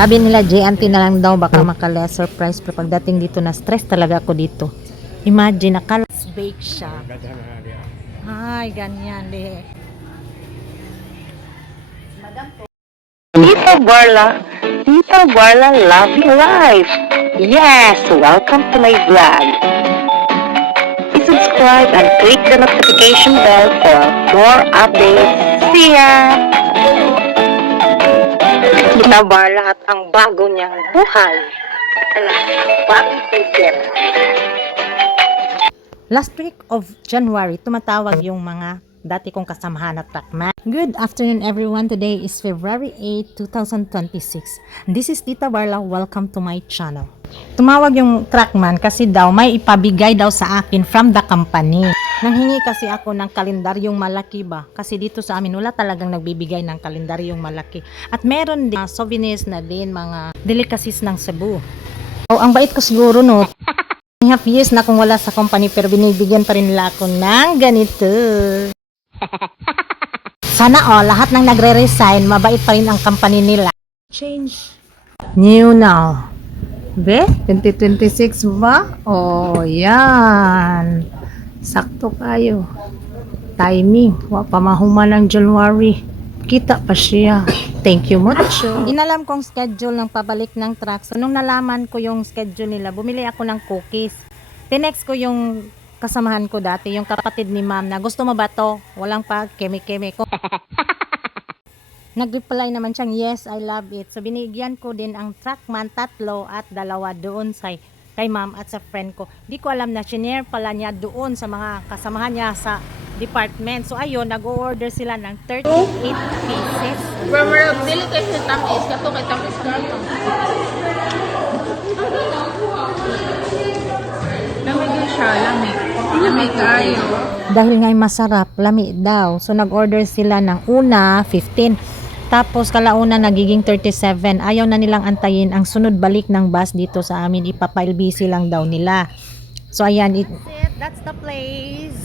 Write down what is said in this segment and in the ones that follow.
Sabi nila, JNT na lang daw, baka maka-lesser price. Pero pagdating dito, na stress talaga ako dito. Imagine, naka-last bake siya. Ay, ganyan, de. Tita Barla Love Your Life. Yes, welcome to my vlog. Please subscribe and click the notification bell for more updates. See ya! Tita Barla at ang bago niyang buhay. Bagong ticket. Last week of January, tumatawag yung mga dati kong kasamahan na truckman. Good afternoon everyone. Today is February 8, 2026. This is Tita Barla. Welcome to my channel. Tumawag yung truckman kasi daw may ipabigay daw sa akin from the company. Nanghingi kasi ako ng kalendaryong malaki ba? Kasi dito sa amin wala talagang nagbibigay ng kalendaryong malaki. At meron din souvenirs na din, mga delicacies ng Cebu. Oh, ang bait ko siguro no. Half years na akong wala sa company pero binibigyan pa rin nila ako ng ganito. Sana lahat ng nagre-resign, mabait pa rin ang company nila. Change. New now. Be, 2026 ba? Oh, yan. Sakto kayo. Timing. Wa pa mahuma ng January. Kita pa siya. Thank you much. Inalam kong schedule ng pabalik ng truck. So, nung nalaman ko yung schedule nila, bumili ako ng cookies. Tinext ko yung kasamahan ko dati, yung kapatid ni ma'am na, gusto mo ba to? Walang pa, keme-keme ko. Nag-reply naman siyang, yes, I love it. So, binigyan ko din ang truckman 3 at 2 doon kay ma'am at sa friend ko. Di ko alam na shinare pala niya doon sa mga kasamahan niya sa department. So, ayun, nag-order sila ng 38 pieces. Pero dili kay sa tamis, kato kay tamis karto. Lamig yun siya, lamig. Lamig kayo. Dahil nga'y masarap, lami daw. So, nag-order sila ng una, 15. Tapos, kalauna nagiging 37. Ayaw na nilang antayin ang sunod balik ng bus dito sa amin. Ipapail busy lang daw nila. So, ayan. That's the place.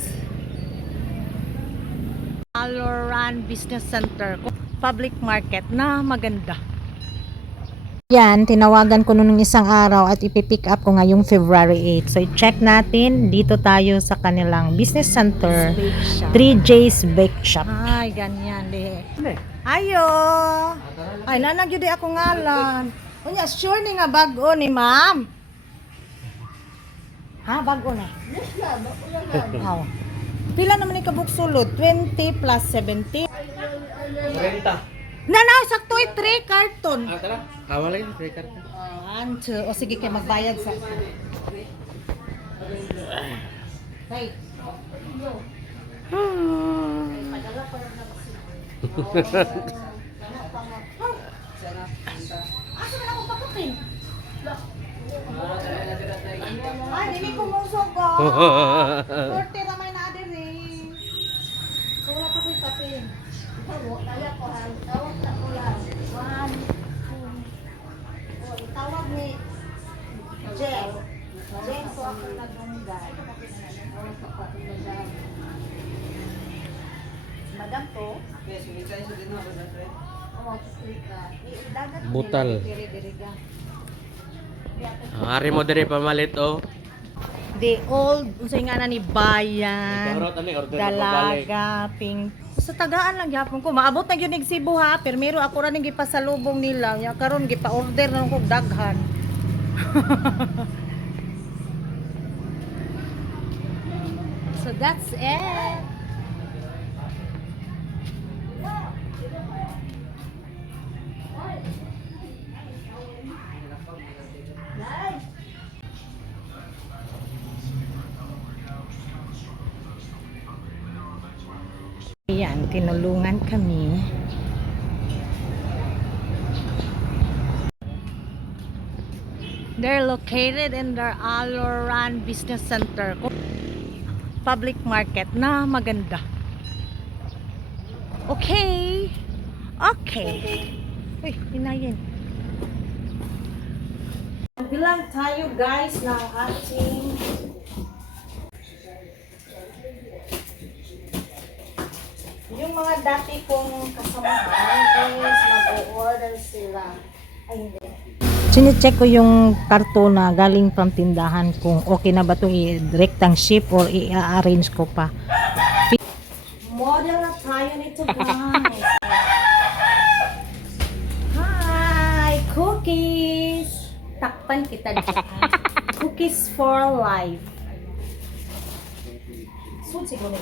Aloran Business Center. Public market na maganda. Yan, tinawagan ko noong isang araw at ipipick up ko ngayong February 8. So, i-check natin. Dito tayo sa kanilang business center. 3J's Bake Shop. Ay, ganyan. Ayo! Ay, nanagyo di ako ngalan. Unya, sure ni nga bago ni ma'am. Ha, bago na? How? Pila naman yung kabuksulod? 20 plus 70? 30. Sakto ay 3 carton. Tara. Hawa lang yung 3 karton. 1, 2. O sige kayo magbayad sa... Hey. Asa na akong pakutin? Ay, hindi ko musog ko. 40 ramay na adirin. So wala pa ko'y kapin. Kaya ko ha. Tawag na ko lang. 1, 2. O, itawag ni Jen. Jen ko ako nagunggan. Madam to? Butal. Ari mo diri pamalit oh. The old, unsay nga na ni Bayan, Dalaga, Pink. Sa tagaan lang gyapon ko. Maabot na gyud ning Cebu ha, pero ako ra ning gipasalubong nila. Nya karon gipa-order na ko daghan. So that's it. Ayan, tinulungan kami. They're located in their Aloran Business Center. Public market na maganda. Okay. Okay. Uy, hinayin. Bilang tayo guys ng ating yung mga dati kong kasamahan is mag-order sila Sine-check ko yung karton na galing from tindahan kung okay na ba itong i-directang ship or i-arrange ko pa. Model na tayo nito, guys. Hi! Cookies! Takpan kita dyan. Cookies for life. Sud siguro na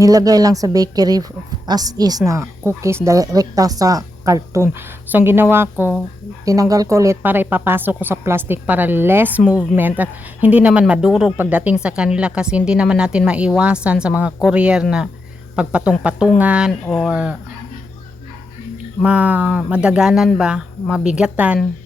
nilagay lang sa bakery as is na cookies direkta sa carton. So ang ginawa ko, tinanggal ko ulit para ipapasok ko sa plastic para less movement at hindi naman madurog pagdating sa kanila kasi hindi naman natin maiwasan sa mga courier na pagpatong-patungan or madaganan ba, mabigatan.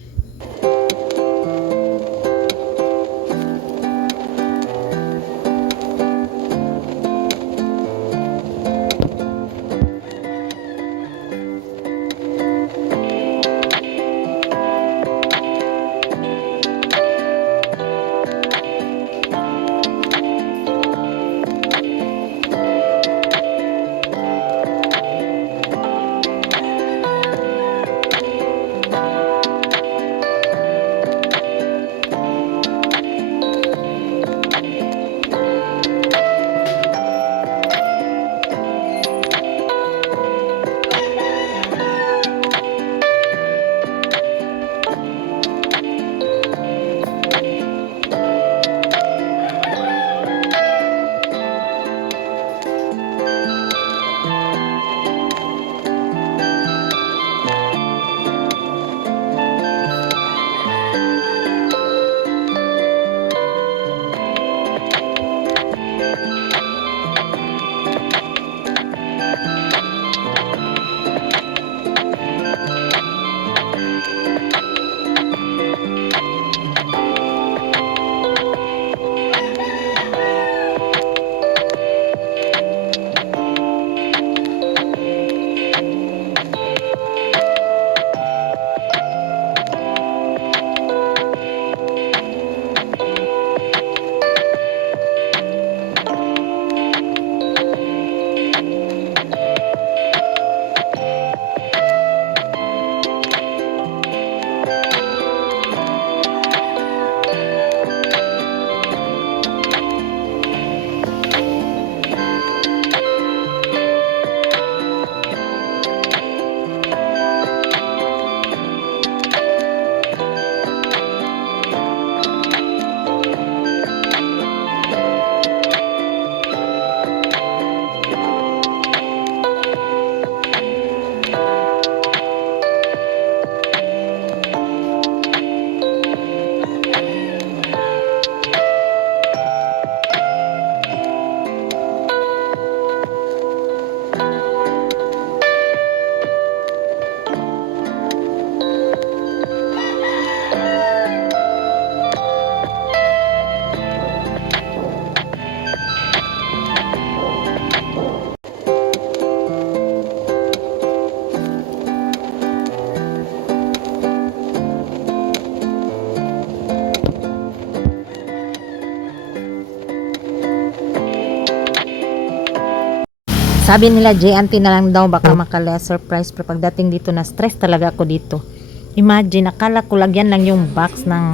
Sabi nila, JNT na lang daw baka maka-lesser price. Pero pagdating dito, na stress talaga ako dito. Imagine, akala ko lagyan lang yung box ng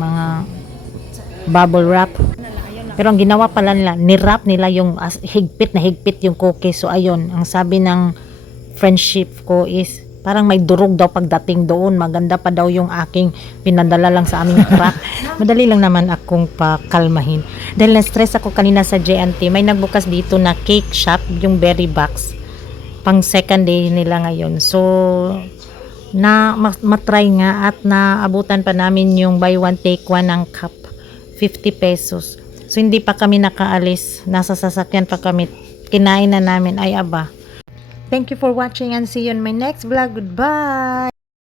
mga bubble wrap. Pero ang ginawa pala nila, nirap nila yung higpit na higpit yung cookie. So ayun, ang sabi ng friendship ko is, parang may durog daw pagdating doon. Maganda pa daw yung aking pinadala lang sa aming truck. Madali lang naman akong pakalmahin. Dahil na-stress ako kanina sa JNT, may nagbukas dito na cake shop, yung berry box. Pang second day nila ngayon. So, matry nga at naabutan pa namin yung buy one take one ng cup. 50 pesos. So, hindi pa kami nakaalis. Nasa sasakyan pa kami. Kinain na namin. Ay, aba. Thank you for watching and see you in my next vlog. Goodbye!